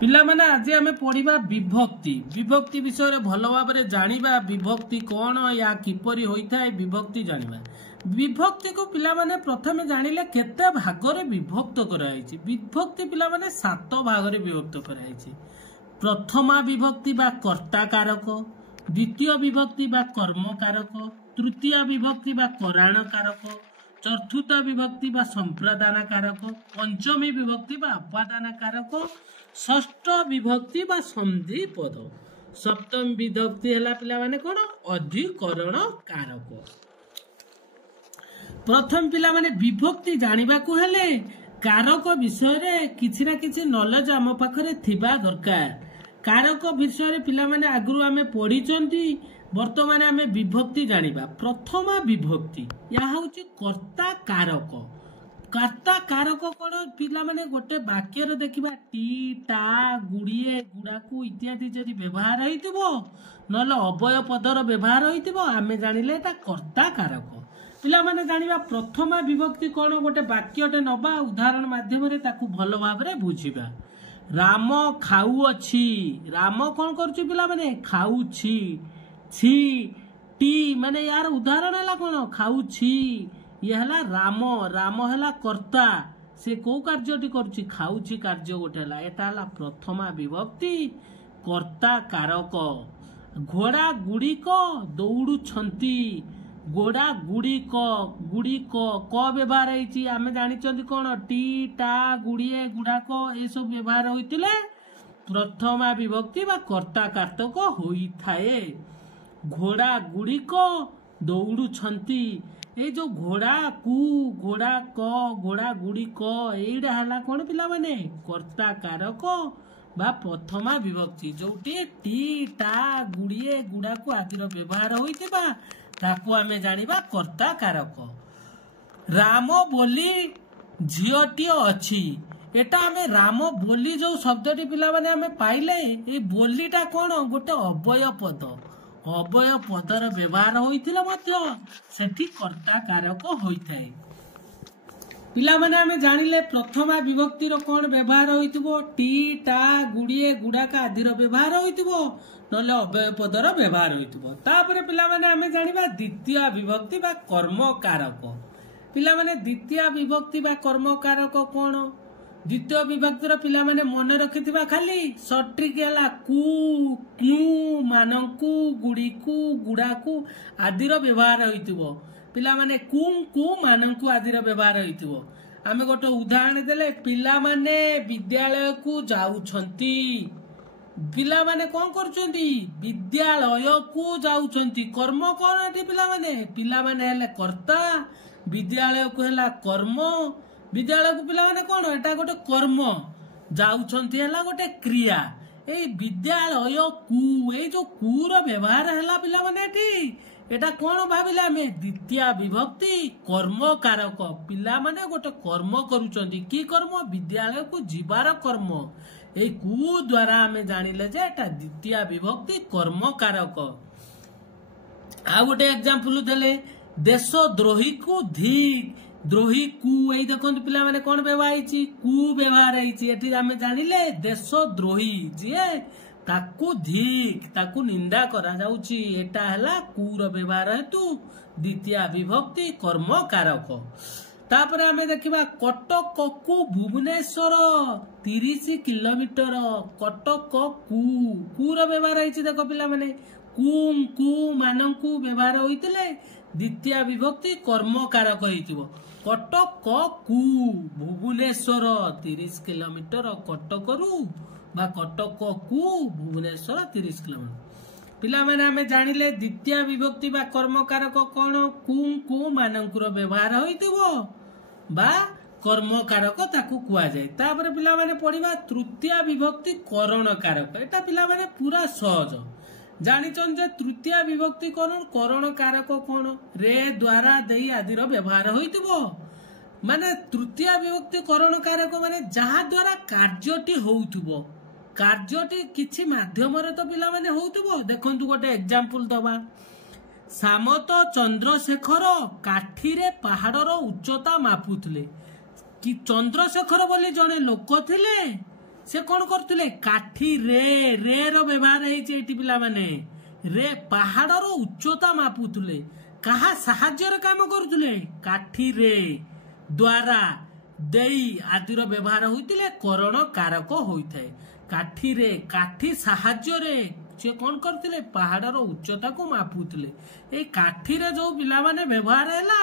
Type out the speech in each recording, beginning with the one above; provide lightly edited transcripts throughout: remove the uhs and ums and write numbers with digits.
पिला माने आज आमे पढ़िबा विभक्ति विभक्ति विषय रे भलो भाबरे जानिबा विभक्ति कोन या किपरि होइथाय विभक्ति जानिबा विभक्ति को पिला माने प्रथमे जानिले केते भागरे विभक्त कराइछि विभक्ति पिला माने 7 भागरे विभक्त कराइछि प्रथमा विभक्ति बा कर्ता कारक द्वितीय विभक्ति बा कर्म कारक तृतीय विभक्ति बा कराण कारक चतुर्थ विभक्ति बा संप्रदान कारक पंचमी विभक्ति बा उपादान कारक षष्ठ विभक्ति बा संधि पद सप्तम विभक्ति हला पिला माने कोन अधिकरण कारक। प्रथम पिला माने विभक्ति जानिबा को हेले कारक विषय रे किछि ना किछि नॉलेज आम पाखरे थिबा दरकार। कारक विषय रे पिला माने आगरु आमे पढिचंती वर्तमान आमे विभक्ति जानिबा। प्रथमा विभक्ति या होची कर्ता कारक कर्ता कारक कोन पिला माने गोटे वाक्य रे देखिबा टी टा गुड़िए गुड़ाकू इत्यादि जदि व्यवहार होइतिबो नले अवय पदर व्यवहार होइतिबो आमे जानिले एटा कर्ता कारक। पिला माने जानिबा प्रथमा विभक्ति कोन गोटे वाक्यटे नबा उदाहरण माध्यम रे ताकू भलो भाबरे बुझिबा। राम खाऊ अछि राम कोन करछु पिला माने खाऊछि छी टी माने यार उदाहरण हला कोन खाऊछि ये हला राम राम हला कर्ता से को कार्यटी करछि खाऊछि कार्य गोटे हला एटा हला प्रथमा विभक्ति कर्ता कारक। घोड़ा गुड़िक दौड़ुछंती घोड़ा गुड़िक गुड़िक क व्यवहार होइछि आमे जानिचंती कोन टी टा गुड़िए गुड़ाक ए सब व्यवहार होइतिले प्रथमा विभक्ति बा कर्ता कारक होइथाए। घोड़ा गुड़िक दौड़ुछंती ए जो घोड़ा कु घोड़ा क घोड़ा गुड़िक एइडा हला कोन पिला माने कर्ता कारक बा प्रथमा विभक्ति जोटी टी टा गुड़िए गुड़ाकू आदिर व्यवहार होइतिबा ताकू आमे जानिबा कर्ता कारक। राम बोली झियोटी अछि एटा आमे राम बोली जो शब्दटी पिला माने आमे पाइले ए बोलीटा कोन गोटे अवय पद अवय पदर व्यवहार होइतिले मध्य सेठी कर्ता कारक होइथाय। पिला माने आमे जानिले प्रथमा विभक्ति रो कोन व्यवहार होइतिबो टी टा गुड़िए गुड़ाका आदिर व्यवहार होइतिबो नले अवय पदर व्यवहार होइतिबो। तापरे पिला माने आमे जानिबा द्वितीय विभक्ति बा कर्म कारक। पिला माने द्वितीय विभक्ति बा कर्म कारक कोन द्वितीय विभक्ति रो पिला माने मन रखिथिबा खाली सट्रिक हला कु क्यू मानकू गुड़ीकू गुड़ाकू आदिर व्यवहार होइतिबो पिला माने कुम कु मानकू आदिर व्यवहार होइतिबो। आमे गोटे उदाहरण देले पिला माने विद्यालय को जाउछंती पिला माने कोन करछंती विद्यालय को जाउछंती कर्म कोन एठी पिला माने हेले कर्ता विद्यालय को हेला कर्म विद्यालय को पिला माने कोन एटा गोटे कर्म जाउछंती हेला गोटे क्रिया ए विद्यालय कु ए जो कु रो व्यवहार हेला पिला माने एठी एटा कोन भाबिले आमे द्वितीय विभक्ति कर्म कारक पिला माने गोटे कर्म करूछंती की कर्म विद्यालय को जीवार कर्म ए कु द्वारा आमे जानिले जे एटा द्वितीय विभक्ति कर्म कारक। आ गोटे एग्जांपल देले देशद्रोही को धिक द्रोही कु ए देखंतु पिला माने कोन व्यवहार हिची कु व्यवहार हिची एठी आमे जानिले देशद्रोही जे ताकू धिक ताकू निंदा करा जाउची एटा हला कुर व्यवहार हेतु द्वितीय विभक्ति कर्म कारक। तापर आमे देखिबा कटक को भुवनेश्वर 30 किलोमीटर कटक कु कुर व्यवहार हिची देखो पिला माने कुम कु मानकू व्यवहार होइतिले द्वितीय विभक्ति कर्म कारक होइतिबो। कटक कु भुवनेश्वर 30 किलोमीटर कटकरू बा कटक कु भुवनेश्वर 30 किलोमीटर पिला माने आमे जानिले द्वितीय विभक्ति बा कर्म कारक कोन कुम कु मानकुर व्यवहार होइतिबो बा कर्म कारक ताकू कुआ जाय। तापर पिला माने पढिबा तृतीय विभक्ति करण कारक एटा पिला माने पूरा सहज जानिचन जे तृतीय विभक्ति करण कारक कोन रे द्वारा देई आदिर व्यवहार होइतिबो माने तृतीय विभक्ति करण कारक माने जहा द्वारा कार्यटी होउतिबो कार्यटी किछि माध्यम रे तो पिला माने होउतिबो। देखंतु गोटे एग्जांपल दबा सामत चंद्रशेखर काठी रे पहाड़ रो उच्चता मापुथले कि चंद्रशेखर बोली जने लोक थिले से कौन करथुले काठी रे रो व्यवहार हेछि एठी पिला माने रे पहाड़ रो उच्चता मापुथुले कहा साहाଯ୍ୟ रे काम करथुले काठी रे द्वारा देई आदि रो व्यवहार होइतिले करण कारक होइथाय काठी रे काठी साहाଯ୍ୟ रे से कौन करथिले पहाड़ रो उच्चता को मापुथुले ए काठी रे जो पिला माने व्यवहार हैला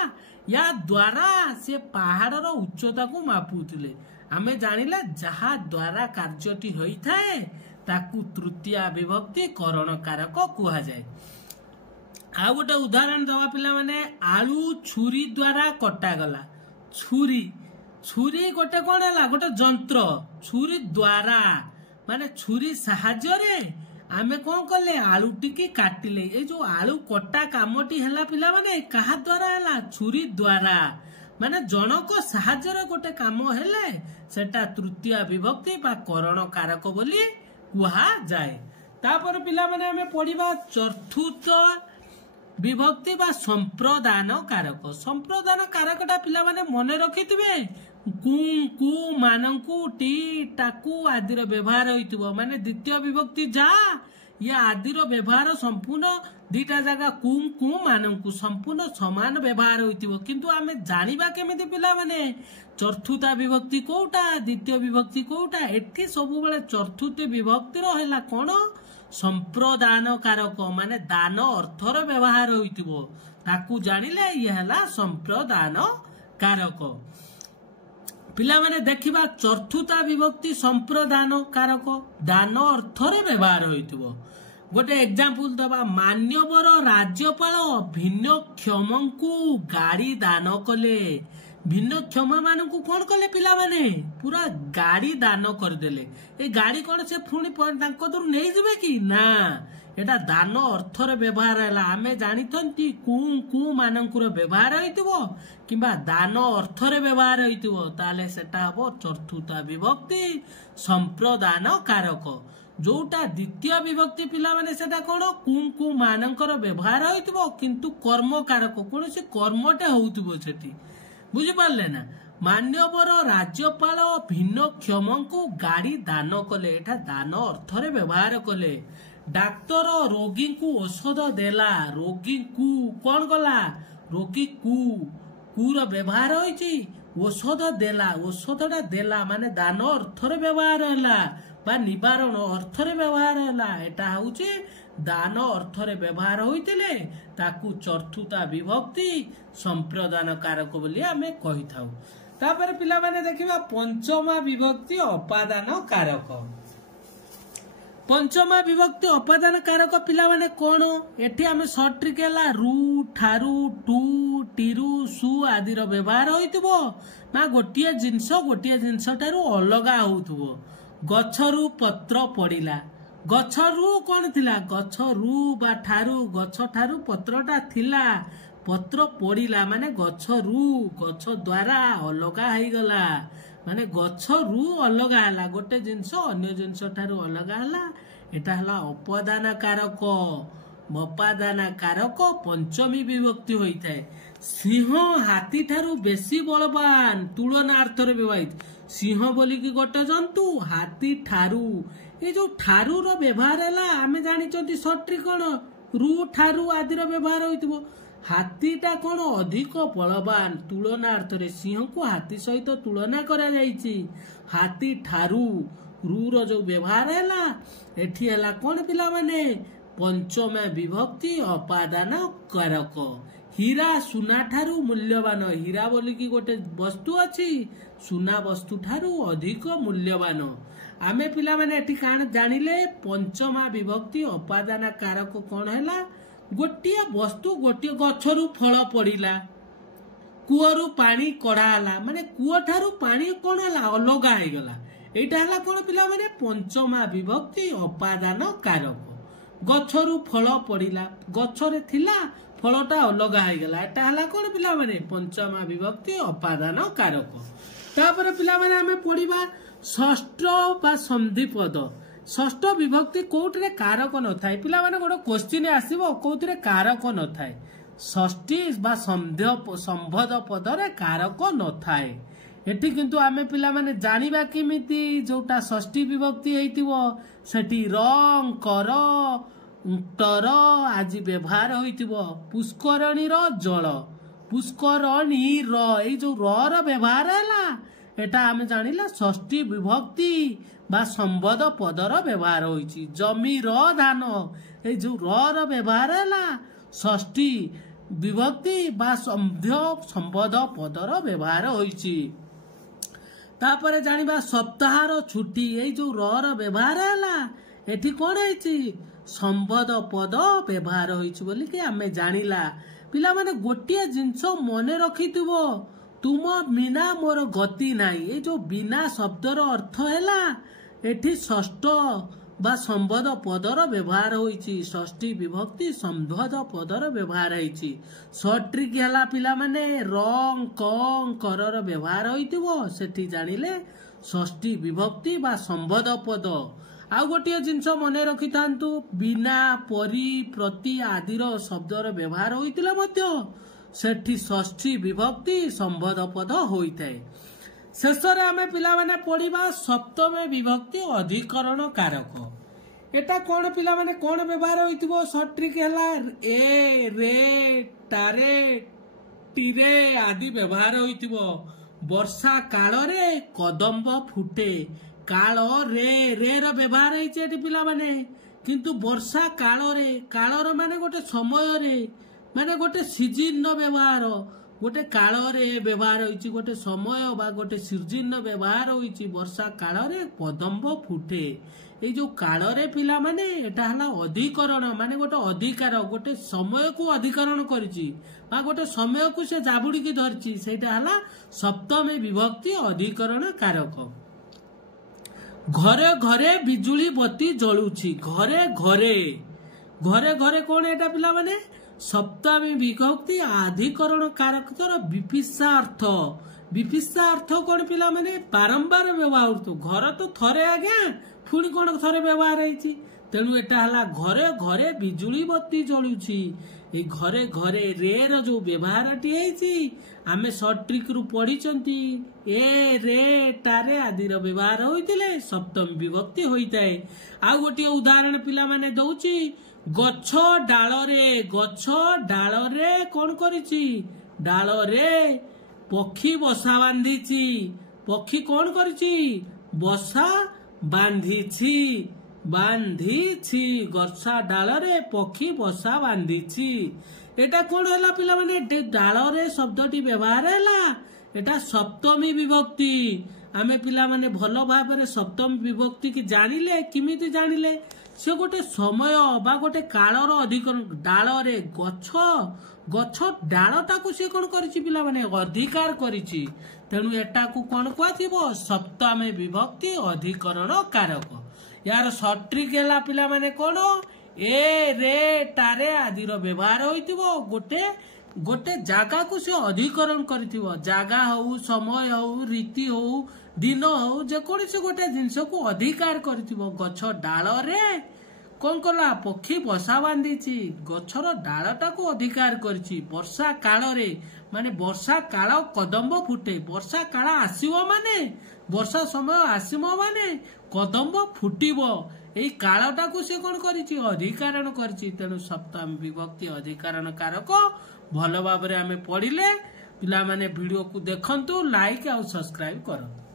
या द्वारा से पहाड़ रो उच्चता को मापुथुले आमे जानिले जहा द्वारा कार्यटी होइथाय ताकू तृतीय विभक्ति करण कारक कुहा जाय आ गोटे उदाहरण दवा पिला माने आलू छुरी द्वारा कटा गला छुरी छुरी गोटे कोन हैला गोटे जंत्र छुरी द्वारा माने छुरी साहाଯ୍य रे आमे कोन करले आलू टिकी काटिले ए जो आलू कटा कामटी हैला पिला माने कहा द्वारा हैला छुरी द्वारा माने जनक साहाଯ୍य रे गोटे काम हेले सेटा तृतीय विभक्ति बा करण कारक बोली कुहा जाए तापर पिला माने हमें पढ़िबा चतुर्थ विभक्ति बा संप्रदान कारकटा पिला माने मने रखिथिबे कु मानंकु टी टाकू आदिर व्यवहार होइतिबो माने द्वितीय विभक्ति जा या आदिर व्यवहार संपूर्ण दीटा जगह कु मानंकु संपूर्ण समान व्यवहार होइतिबो किंतु आमे जानिबा केमिति पिला माने चतुर्थ विभक्ति कोउटा द्वितीय विभक्ति कोउटा एठी सब बेले चतुर्थ विभक्ति रो हैला कोन संप्रदान कारक माने दान अर्थर व्यवहार होइतिबो ताकू जानिले ये हैला संप्रदान कारक पिला माने देखिबा चतुर्थ विभक्ति संप्रदान कारक दान अर्थर व्यवहार होइतिबो गोटे एग्जांपल दबा मान्यवर राज्यपाल भिन्न क्षमंकु गाड़ी दान कले भिन्न क्षम मानकु कौन कले पिला माने पूरा गाड़ी दान कर देले ए गाड़ी कौन से पुणी तांको दूर नहीं जिबे कि ना एटा दान अर्थर व्यवहार हैला आमे जानिथंती कु मानकुर व्यवहार होइतिबो किबा दान अर्थर व्यवहार होइतिबो ताले सेटा हबो चतुर्थ विभक्ति संप्रदान कारक जोटा द्वितीय विभक्ति पिला माने सेटा कोन कु मानकर व्यवहार होइतिबो किंतु कर्म कारक कोन से कर्मटे होउतिबो सेठी बुझी पारले ना मान्यवर राज्यपाल भिन्न क्षमंकु गाड़ी दान कले एटा दान अर्थरे व्यवहार कले डाक्तर रोगी को औषध देला रोगी को कौन गला रोगी कुर व्यवहार होइछि औषध देला औषधटा देला माने दान अर्थरे व्यवहार हैला बा निवारण अर्थरे व्यवहार हैला एटा होउछि दान अर्थरे व्यवहार होइतिले ताकू चतुर्थ विभक्ति संप्रदान कारक बोली आमे कहि थाउ तापर पिला माने देखिबा पंचमा विभक्ति अपादान कारक पंचमा विभक्ति अपादान कारक पिला माने कोन एठी आमे शॉर्ट ट्रिक हैला रु ठारू टू टीरू सु आदि रो व्यवहार होइतबो ना गोटिए जिंस ठारू अलगा होउतबो गछरु पत्र पडिला गछरु कोन थिला गछरु बा ठारू गछ ठारू पत्रटा थिला पत्र पडिला माने गछरु गछ द्वारा अलगा हेई गला माने गछरु अलगा हला गोटे जिंस अन्य जिंस ठारू अलगा हला एटा हला अपादान कारक पंचमी विभक्ति होइथाय सिंह हाथी ठारू बेसी बलवान तुलनार्थरे व्यवहित सिंह बोली कि गोटे जंतु हाथी ठारू ये जो ठारू रो व्यवहार हैला आमे जानि चंती सट्री कोन रु ठारू आदि रो व्यवहार होइतबो हाथीटा कोन अधिक बलवान तुलनार्थरे सिंह को हाथी सहित तुलना करा जाईची हाथी ठारू रु रो जो व्यवहार हैला एठी हैला कोन पिला माने पंचमा विभक्ति अपादान कारक हीरा सुना ठारू मूल्यवान हीरा बोली कि गोटे वस्तु अछि सुना वस्तु ठारू अधिक मूल्यवान आमे पिला माने एठी कान जानिले पंचमा विभक्ति अपादान कारक कोन हैला गोटिया वस्तु गोटिया गछरु फल पडिला कुअरु पानी कढाला माने कुआ ठारू पानी कोन हैला अलगा हे गला एटा हैला कोन पिला माने पंचमा विभक्ति अपादान कारक गछरु फल पडिला गछरे थिला फलटा अलगा हे गला एटा हैला कोन पिला माने पंचमा विभक्ति अपादान कारक तापर पिला माने हमें पढिबा षष्ठ बा संधि पद षष्ठ विभक्ति कोउटरे कारक न थाय पिला माने गोटे क्वेश्चन आसीबो कोउतरे कारक न थाय षष्ठी बा संभद पदरे कारक न थाय एठी किंतु आमे पिला माने जानिबा किमिति जोटा षष्ठी विभक्ति हेतिबो सेठी रंग कर टर आजि व्यवहार होइतिबो पुष्करणी रो जल पुष्करणी र ए जो र व्यवहार हैला एटा आमे जानिला षष्ठी विभक्ति बा संबोध पदर व्यवहार होइछि जमी र धान ए जो र व्यवहार हैला षष्ठी विभक्ति बा संबोध पदर व्यवहार होइछि तापरे जानिबा सप्ताहर छुट्टी ए जो र व्यवहार हैला एठी कोन हेछि संबोध पद व्यवहार होइछि बोली कि आमे जानिला पिला माने गोटिया जिंस मने रखिथिबो तुम बिना मोर गति नाही ए जो बिना शब्दर अर्थ हैला एठी षष्ठ बा संबोध पदर व्यवहार होइछि षष्ठी विभक्ति संबोध पदर व्यवहार होइछि शॉर्ट ट्रिक हैला पिला माने रंग कं करर व्यवहार होइतिबो सेठी जानिले षष्ठी विभक्ति बा संबोध पद आ गोटिया जिंस मने रखि थांतु बिना परि प्रति आदिर शब्दर व्यवहार होइतिला मध्य सेठी षष्ठी विभक्ति संबोध पद होइथाय शेषरे आमे पिला माने पढिबा सप्तम विभक्ति अधिकरण कारक एटा कोन पिला माने कोन व्यवहार होइतिबो शॉर्ट ट्रिक हैला ए रे टारे टिरे आदि व्यवहार होइतिबो वर्षा काल रे कदम्ब फुटे काल रे रे रो व्यवहार होइछि एटी पिला माने किंतु वर्षा काल माने गोटे समय रे माने गोटे सीजन नो व्यवहार गोटे काल रे व्यवहार होइछि गोटे समय बा गोटे सीजन नो व्यवहार होइछि वर्षा काल रे कदम्ब फुटे ए जो काल रे पिला माने एटा हला अधिकरण माने गोटे अधिकार गोटे समय को अधिकरण करिछि बा गोटे समय को से जाबुडी की धरछि सेटा हला सप्तम विभक्ति अधिकरण कारक घरे घरे बिजुली बत्ती जळुछि घरे घरे घरे घरे कोन एटा पिला माने सप्तमी विभक्ति अधिकरण कारक तर विपिसा अर्थ कोन पिला माने बारंबार व्यवहार तो घर तो थरे आज्ञा पुणी कोन थरे व्यवहार होइछि तेणु एटा हला घरे घरे बिजुली बत्ती जळुछि ए घरे घरे रे रो जो व्यवहार टी हेछि आमे शॉर्ट ट्रिक रु पढिचंती ए रे टारे आदि रो व्यवहार होइतिले सप्तम विभक्ति होइताय आ गोटे उदाहरण पिला माने दउछि गछ डाल रे कोन करिछि डाल रे पक्षी बसा बांधिछि पक्षी कोन करिछि बसा बांधिछि गछा डाल रे पक्षी बसा बांधिछि एटा कोन हैला पिला माने डाल रे शब्दटी व्यवहार हैला एटा सप्तमी विभक्ति आमे पिला माने भलो भाबरे सप्तमी विभक्ति की जानिले किमिति जानिले से गोटे समय बा गोटे कालर अधिकरण डाल रे गछ डालटा को से कोन करिछि पिला माने अधिकार करिछि तेणु एटा को कोन कहथिबो सप्तमी विभक्ति अधिकरण कारक यार शॉर्ट ट्रिक हैला पिला माने कोन ए रे टारे आदि रो व्यवहार होइतिबो गोटे जागा को से अधिकरण करितिबो जागा हो समय हो रीति हो दिन हो जे कोनसे गोटे जिंस को अधिकार करितिबो गछ डाल रे कोन कला पक्षी बसा बांधिछि गछर डालटा को अधिकार करिछि वर्षा काल रे माने वर्षा काल कदम्ब फुटे वर्षा काल आसीबो माने वर्षा समय आसीबो माने कदम्ब फुटिबो एई कालटा को से कोन करिछि अधिकारण करिछि तेनु सप्तम विभक्ति अधिकारण कारक भलो भाबरे आमे पढिले पिला माने वीडियो को देखंतु लाइक आ सब्सक्राइब करंतु।